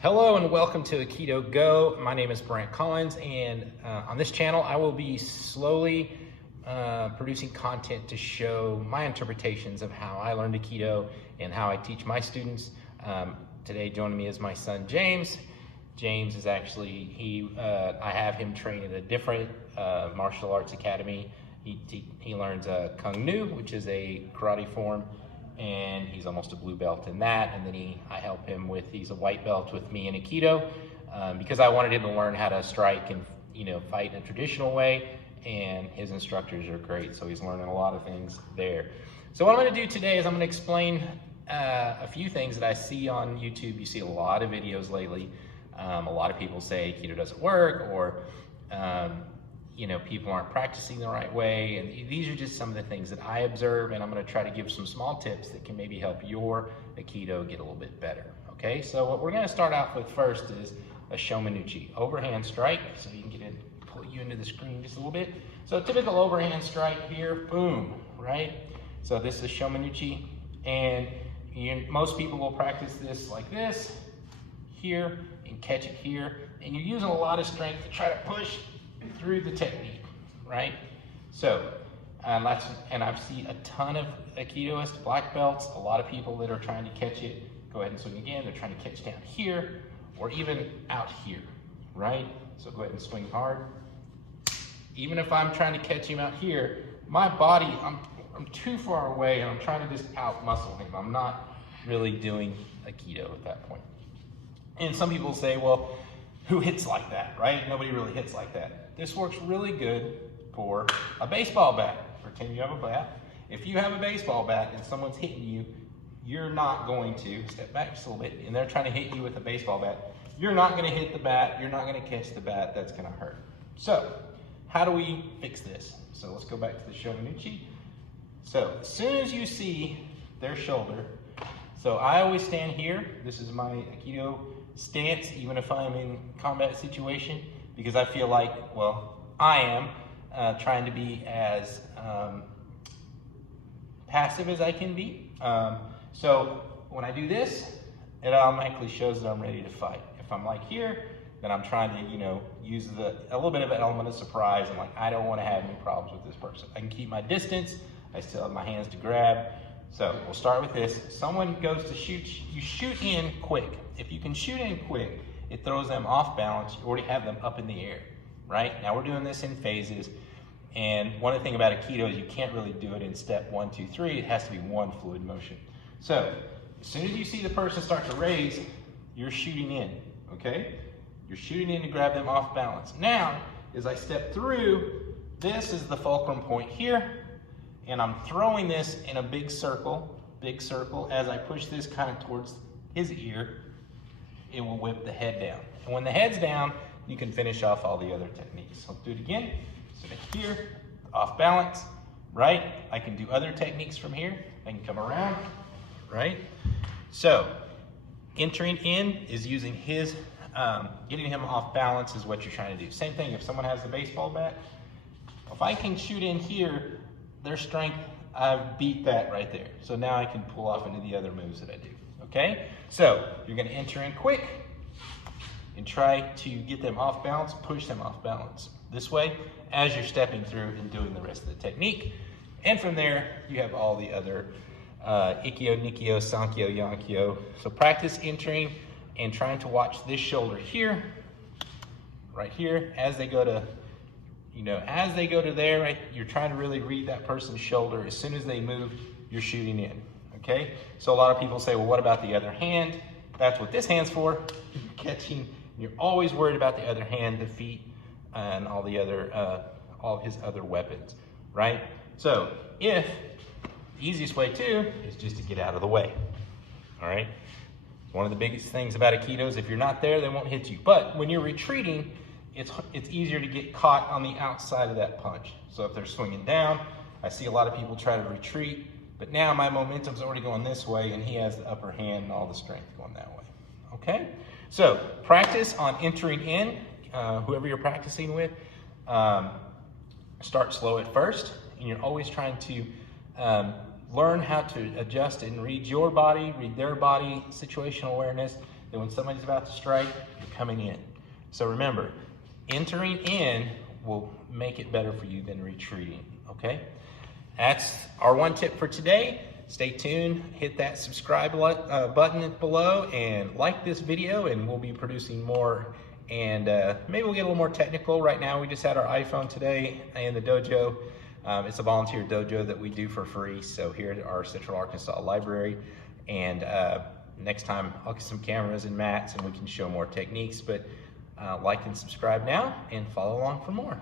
Hello and welcome to Aikido Go. My name is Brant Collins, and on this channel I will be slowly producing content to show my interpretations of how I learned Aikido and how I teach my students. Today joining me is my son James. James is actually, I have him train at a different martial arts academy. He learns Kung Nu, which is a karate form, and he's almost a blue belt in that. And then I help him he's a white belt with me in Aikido because I wanted him to learn how to strike and fight in a traditional way. And his instructors are great, so he's learning a lot of things there. So what I'm going to do today is I'm going to explain a few things that I see on YouTube. You see a lot of videos lately. A lot of people say Aikido doesn't work, or people aren't practicing the right way. And these are just some of the things that I observe, and I'm going to try to give some small tips that can maybe help your Aikido get a little bit better. Okay, so what we're going to start off with first is a Shomen Uchi, overhand strike. So you can pull you into the screen just a little bit. So typical overhand strike here, boom, right? So this is Shomen Uchi, and most people will practice this like this, here, and catch it here. And you're using a lot of strength to try to push through the technique, right? So, and I've seen a ton of Aikidoists, black belts, a lot of people that are trying to catch it. Go ahead and swing again. They're trying to catch down here or even out here, right? So go ahead and swing hard. Even if I'm trying to catch him out here, my body, I'm too far away, and I'm trying to just out muscle him. I'm not really doing Aikido at that point. And some people say, well, who hits like that, right? Nobody really hits like that. This works really good for a baseball bat. Pretend you have a bat. If you have a baseball bat and someone's hitting you, you're not going to, step back just a little bit, and they're trying to hit you with a baseball bat. You're not gonna hit the bat, you're not gonna catch the bat, that's gonna hurt. So, how do we fix this? So let's go back to the Shomen Uchi. So, as soon as you see their shoulder, so I always stand here. This is my Aikido stance, even if I'm in combat situation, because I feel like, well, I am trying to be as passive as I can be. So when I do this, it automatically shows that I'm ready to fight. If I'm like here, then I'm trying to, use a little bit of an element of surprise. I'm like, I don't want to have any problems with this person. I can keep my distance. I still have my hands to grab. So we'll start with this. Someone goes to shoot, you shoot in quick. If you can shoot in quick, it throws them off balance. You already have them up in the air, right? Now we're doing this in phases. And one of the things about Aikido is you can't really do it in step 1, 2, 3. It has to be one fluid motion. So as soon as you see the person start to raise, you're shooting in, okay? You're shooting in to grab them off balance. Now, as I step through, this is the fulcrum point here. And I'm throwing this in a big circle. As I push this kind of towards his ear, it will whip the head down. And when the head's down, you can finish off all the other techniques. So I'll do it again. So here, off balance, right? I can do other techniques from here. I can come around, right? So entering in is using his, getting him off balance is what you're trying to do. Same thing if someone has the baseball bat. If I can shoot in here, their strength, I've beat that right there. So now I can pull off into the other moves that I do, okay? So you're gonna enter in quick and try to get them off balance, push them off balance. This way, as you're stepping through and doing the rest of the technique. And from there, you have all the other Ikkyo, Nikkyo, Sankyo, Yankyo. So practice entering and trying to watch this shoulder here, right here, as they go to as they go to there, right, you're trying to really read that person's shoulder. As soon as they move, you're shooting in, okay? So a lot of people say, well, what about the other hand? That's what this hand's for. You're catching, you're always worried about the other hand, the feet, and all of his other weapons, right? So the easiest way too is just to get out of the way, all right? One of the biggest things about Aikido is if you're not there, they won't hit you. But when you're retreating, it's easier to get caught on the outside of that punch. So if they're swinging down, I see a lot of people try to retreat, but now my momentum's already going this way, and he has the upper hand and all the strength going that way, okay? So practice on entering in, whoever you're practicing with. Start slow at first, and you're always trying to learn how to adjust and read your body, read their body, situational awareness, then when somebody's about to strike, you're coming in. So remember, entering in will make it better for you than retreating, okay? That's our one tip for today. Stay tuned, hit that subscribe button below and like this video, and we'll be producing more. And maybe we'll get a little more technical. Right now, we just had our iPhone today in the dojo. It's a volunteer dojo that we do for free. So here at our Central Arkansas Library. And next time I'll get some cameras and mats and we can show more techniques. But like and subscribe now and follow along for more.